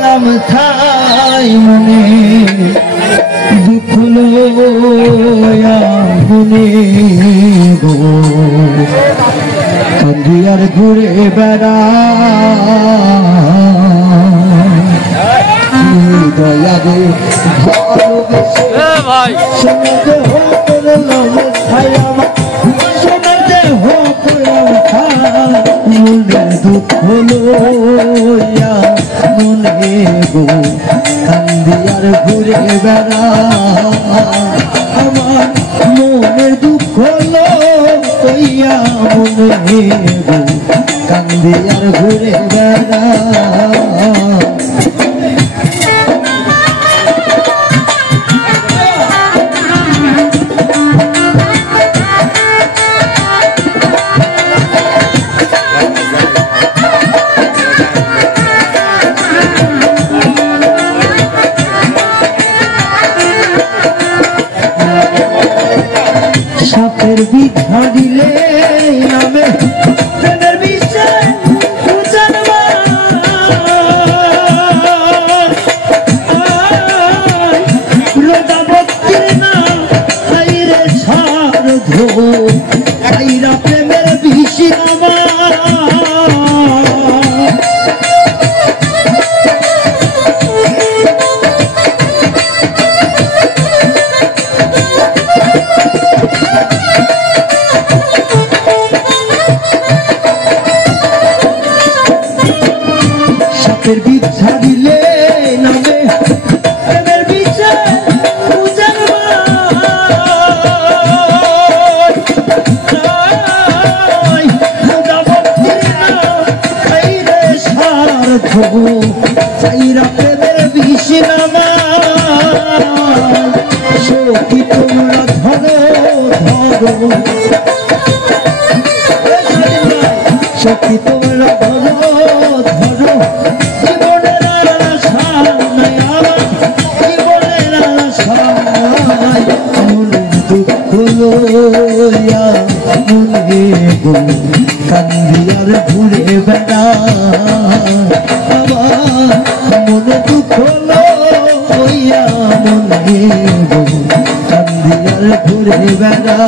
করলাম ঠাই মনে দুঃখ লয়া মনে গো কান্দিয়ার ঘুরে বেড়া দয়ারে ভালোবেসে সোনার দেহ করলাম ঠাই আমার সোনার দেহ করলাম ঠাই মনে দুঃখ লয়া মনে গো কান্দিয়ার ঘুরে বেড়া আমার মনের দুঃখ লইয়া মনে গো কান্দিয়ার ঘুরে বেড়া সাপের বিধা দিলে নামে প্রেমের বিষয় রোদাবতীর না আইরে সার ধো আইরা প্রেমের বিষি আমার বিছা দিলে নামে প্রেমের বিষয় প্রেমের বিষি নামা সখী তোমরা ধরো ধরো সখী তোমরা ধরো ধরো কান্দিয়ার ঘুরে বেড়া আমার মনে দুঃখ লইয়া মনে গো কান্দিয়ার ঘুরে বেড়া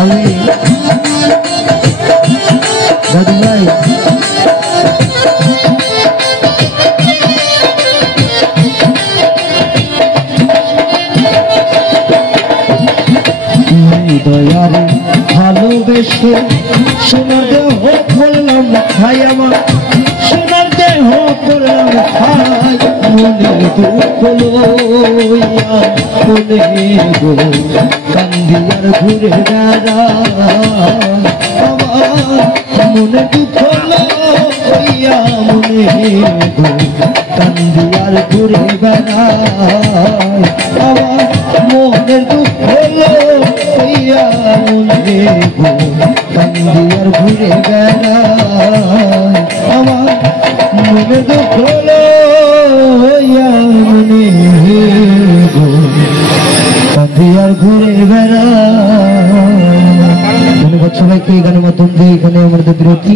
আমি দাদু ভাই দয়ারে ভালোবেসে সোনার দেহ করলাম ঠাই আমার সোনার দেহ করলাম ঠাই মনে দুঃখ লইয়া মনে গো কান্দিয়ার ঘুরে বেড়া আমার মনে দুঃখ লইয়া মনে গো কান্দিয়ার ঘুরে বেড়া আমার মনের দুঃখ লইয়া মনে গো কান্দিয়ার ঘুরে বেড়া আমার মনে দুঃখ লইয়া মনে গো কান্দিয়ার ঘুরে বেড়া। ধন্যবাদ সবাইকে এই গানের মাধ্যম দিয়ে এখানে আমাদের বিরতি।